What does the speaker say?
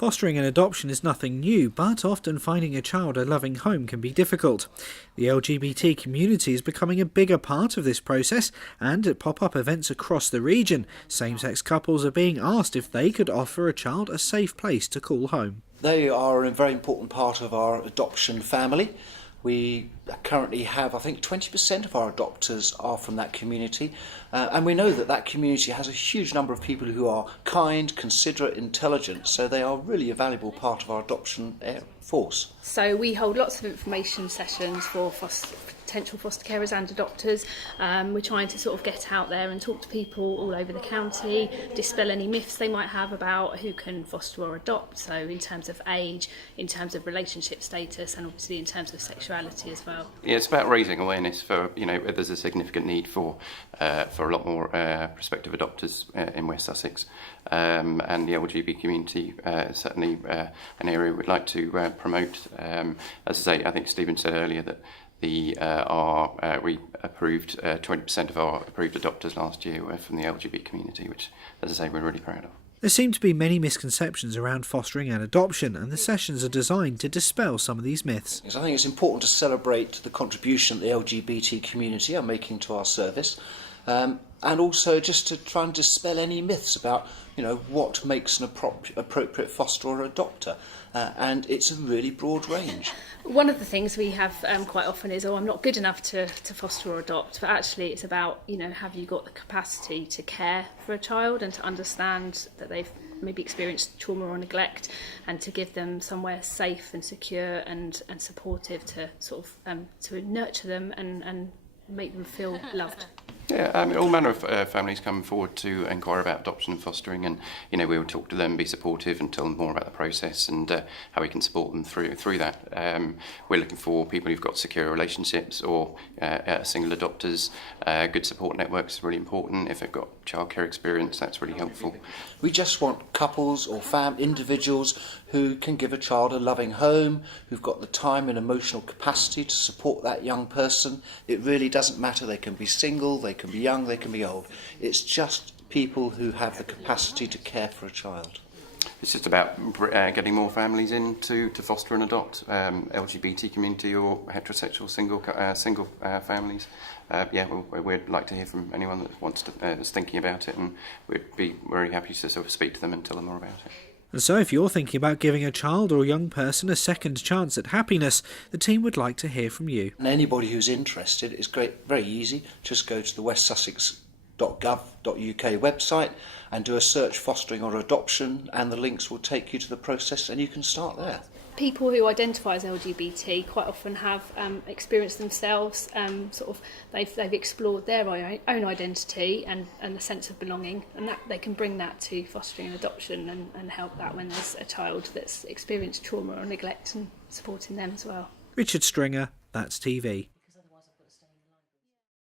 Fostering and adoption is nothing new, but often finding a child a loving home can be difficult. The LGBT community is becoming a bigger part of this process, and at pop-up events across the region, same-sex couples are being asked if they could offer a child a safe place to call home. They are a very important part of our adoption family. We currently have, I think, 20% of our adopters are from that community, and we know that that community has a huge number of people who are kind, considerate, intelligent, so they are really a valuable part of our adoption force. So we hold lots of information sessions for potential foster carers and adopters. We're trying to sort of get out there and talk to people all over the county, dispel any myths they might have about who can foster or adopt, so in terms of age, in terms of relationship status, and obviously in terms of sexuality as well. Yeah, it's about raising awareness for, there's a significant need for a lot more prospective adopters in West Sussex, and the LGBT community is certainly an area we'd like to promote. As I say, I think Stephen said earlier that we approved 20% of our approved adopters last year were from the LGBT community, which, as I say, we're really proud of. There seem to be many misconceptions around fostering and adoption, and the sessions are designed to dispel some of these myths. Yes, I think it's important to celebrate the contribution the LGBT community are making to our service, and also just to try and dispel any myths about what makes an appropriate foster or adopter, and it's a really broad range. One of the things we have quite often is, I'm not good enough to foster or adopt, but actually it's about, have you got the capacity to care for a child and to understand that they've maybe experienced trauma or neglect, and to give them somewhere safe and secure and supportive to sort of to nurture them and make them feel loved. Yeah, all manner of families come forward to inquire about adoption and fostering, and we will talk to them, be supportive, and tell them more about the process and how we can support them through that. We're looking for people who've got secure relationships or single adopters. Good support networks is really important. If they've got childcare experience, that's really helpful. We just want couples or individuals who can give a child a loving home, who've got the time and emotional capacity to support that young person. It really doesn't matter. They can be single, they can be young, they can be old. It's just people who have the capacity to care for a child. It's just about getting more families in to foster and adopt, LGBT community or heterosexual single families. We'd like to hear from anyone that wants to, is thinking about it, and we'd be very happy to sort of speak to them and tell them more about it. And so if you're thinking about giving a child or a young person a second chance at happiness, the team would like to hear from you. And anybody who's interested, it's great, very easy. Just go to the westsussex.gov.uk website and do a search fostering or adoption, and the links will take you to the process and you can start there. People who identify as LGBT quite often have experienced themselves, they've explored their own identity and the sense of belonging, and that they can bring that to fostering and adoption and help that when there's a child that's experienced trauma or neglect, and supporting them as well. Richard Stringer, That's TV.